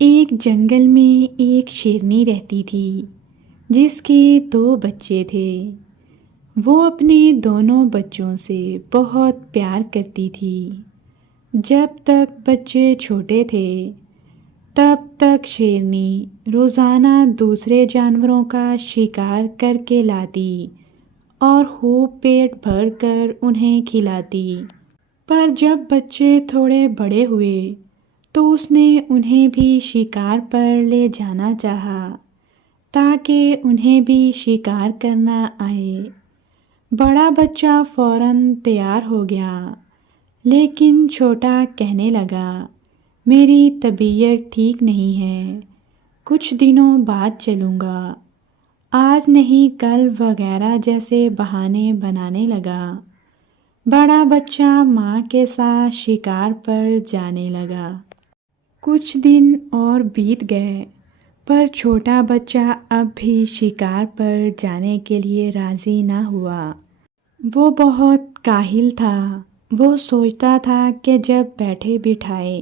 ایک جنگل میں ایک شیرنی رہتی تھی جس کے 2 بچے تھے۔ وہ اپنے دونوں بچوں سے بہت پیار کرتی تھی۔ جب تک بچے چھوٹے تھے تب تک شیرنی روزانہ دوسرے جانوروں کا شکار کر کے لاتی اور خوب پیٹ بھر کر انہیں کھلاتی۔ پر جب بچے تھوڑے بڑے ہوئے تو اس نے انہیں بھی شکار پر لے جانا چاہا تاکہ انہیں بھی شکار کرنا آئے۔ بڑا بچہ فوراً تیار ہو گیا، لیکن چھوٹا کہنے لگا میری طبیعت ٹھیک نہیں ہے، کچھ دنوں بعد چلوں گا، آج نہیں کل وغیرہ جیسے بہانے بنانے لگا۔ بڑا بچہ ماں کے ساتھ شکار پر جانے لگا۔ کچھ دن اور بیت گئے پر چھوٹا بچہ اب بھی شکار پر جانے کے لیے راضی نہ ہوا۔ وہ بہت کاہل تھا۔ وہ سوچتا تھا کہ جب بیٹھے بٹھائے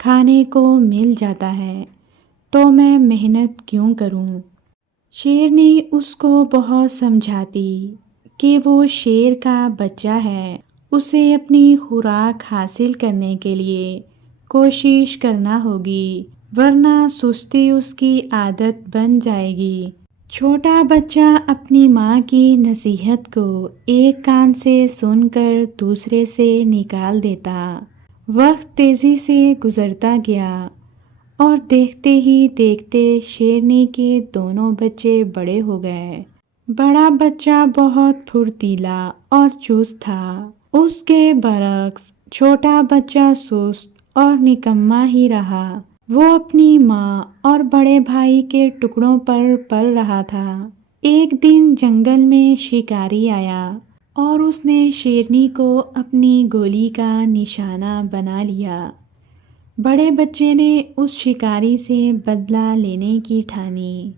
کھانے کو مل جاتا ہے تو میں محنت کیوں کروں۔ شیرنی اس کو بہت سمجھاتی کہ وہ شیر کا بچہ ہے، اسے اپنی خوراک حاصل کرنے کے لیے کوشش کرنا ہوگی ورنہ سستی اس کی عادت بن جائے گی۔ چھوٹا بچہ اپنی ماں کی نصیحت کو ایک کان سے سن کر دوسرے سے نکال دیتا۔ وقت تیزی سے گزرتا گیا اور دیکھتے ہی دیکھتے شیرنی کے دونوں بچے بڑے ہو گئے۔ بڑا بچہ بہت پھرتیلا اور چست تھا، اس کے برعکس چھوٹا بچہ سست اور نکما ہی رہا۔ وہ اپنی ماں اور بڑے بھائی کے ٹکڑوں پر پل رہا تھا۔ ایک دن جنگل میں شکاری آیا اور اس نے شیرنی کو اپنی گولی کا نشانہ بنا لیا۔ بڑے بچے نے اس شکاری سے بدلہ لینے کی ٹھانی،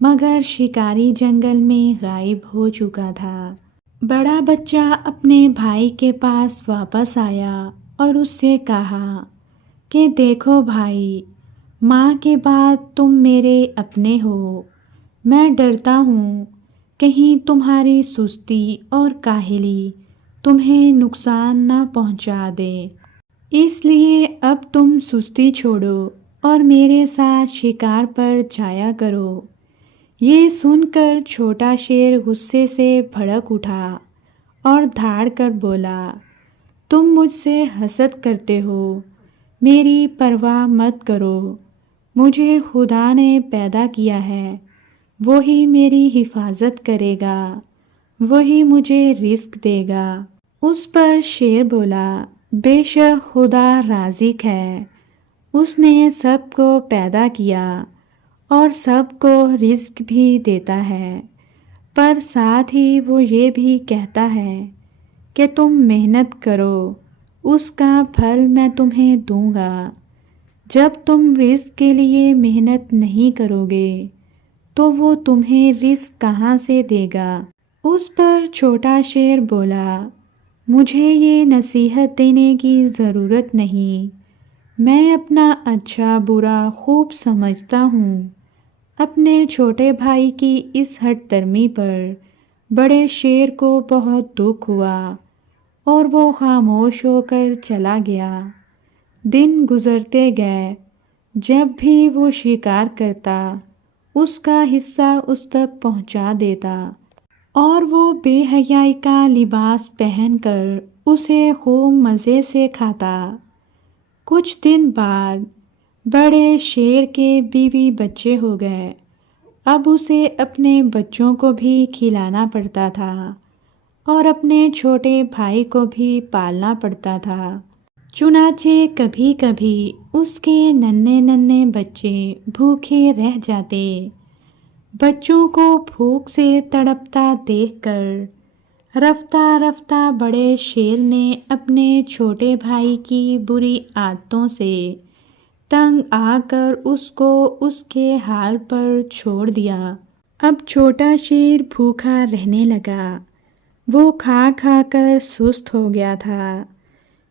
مگر شکاری جنگل میں غائب ہو چکا تھا۔ بڑا بچہ اپنے بھائی کے پاس واپس آیا اور اس سے کہا کہ دیکھو بھائی، ماں کے بعد تم میرے اپنے ہو، میں ڈرتا ہوں کہیں تمہاری سستی اور کاہلی تمہیں نقصان نہ پہنچا دے، اس لیے اب تم سستی چھوڑو اور میرے ساتھ شکار پر جایا کرو۔ یہ سن کر چھوٹا شیر غصے سے بھڑک اٹھا اور دھاڑ کر بولا، تم مجھ سے حسد کرتے ہو، میری پرواہ مت کرو، مجھے خدا نے پیدا کیا ہے، وہی میری حفاظت کرے گا، وہی مجھے رزق دے گا۔ اس پر شیر بولا، بے شک خدا رازق ہے، اس نے سب کو پیدا کیا اور سب کو رزق بھی دیتا ہے، پر ساتھ ہی وہ یہ بھی کہتا ہے کہ تم محنت کرو، اس کا پھل میں تمہیں دوں گا۔ جب تم رزق کے لیے محنت نہیں کرو گے تو وہ تمہیں رزق کہاں سے دے گا؟ اس پر چھوٹا شیر بولا، مجھے یہ نصیحت دینے کی ضرورت نہیں، میں اپنا اچھا برا خوب سمجھتا ہوں۔ اپنے چھوٹے بھائی کی اس ہٹ درمی پر بڑے شیر کو بہت دکھ ہوا اور وہ خاموش ہو کر چلا گیا۔ دن گزرتے گئے، جب بھی وہ شکار کرتا اس کا حصہ اس تک پہنچا دیتا اور وہ بے حیائی کا لباس پہن کر اسے خوب مزے سے کھاتا۔ کچھ دن بعد بڑے شیر کے بیوی بچے ہو گئے، اب اسے اپنے بچوں کو بھی کھلانا پڑتا تھا اور اپنے چھوٹے بھائی کو بھی پالنا پڑتا تھا۔ چنانچہ کبھی کبھی اس کے ننھے ننھے بچے بھوکے رہ جاتے۔ بچوں کو بھوک سے تڑپتا دیکھ کر رفتہ رفتہ بڑے شیر نے اپنے چھوٹے بھائی کی بری عادتوں سے تنگ آ کر اس کو اس کے حال پر چھوڑ دیا۔ اب چھوٹا شیر بھوکا رہنے لگا، وہ کھا کھا کر سست ہو گیا تھا۔